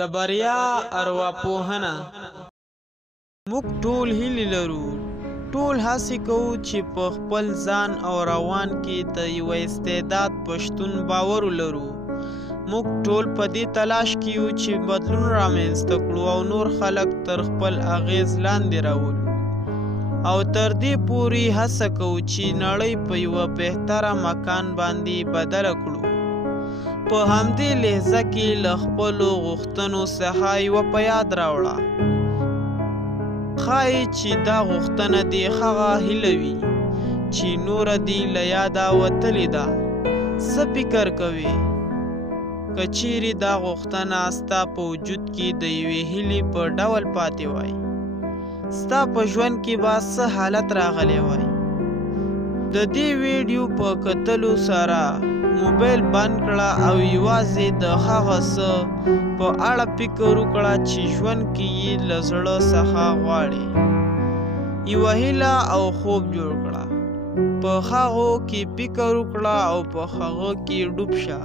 د بریا ارواپوهنه. موږ ټول هیلې لرو، ټول هڅې کوو چې په خپل ځان او روان کې د یوه استعداد په شتون باور ولرو. موږ ټول په دې تلاش کې یو چې بدلون رامنځته کړو او نور خلک تر خپل اغېز لاندې راولو، او تر دې پورې هڅه کوو چې نړۍ په یوه بهتره مکان باندې بدله کړو. په همدې لحظه کې له خپلو غوښتنو څخه یوه په یاد راوړه. ښایي چې دا غوښتنه دې هغه هیله وي چې نوره دې له یاده وتلې ده. څه فکر کوې؟ که چیرې دا غوښتنه ستا په وجود کې د یوې هیلې په ډول پاتې وای، ستا په ژوند کې به څه حالت راغلی وای؟ د دې ویډیو په کتلو سره موبایل بند کړه او یوازې د هغه څه په اړه فکر وکړه چې ژوند کې یې له زړه څخه غواړې. یوه هیله او خوب جوړ کړه، په هغو کې فکر وکړه او په هغه کې ډوب شه.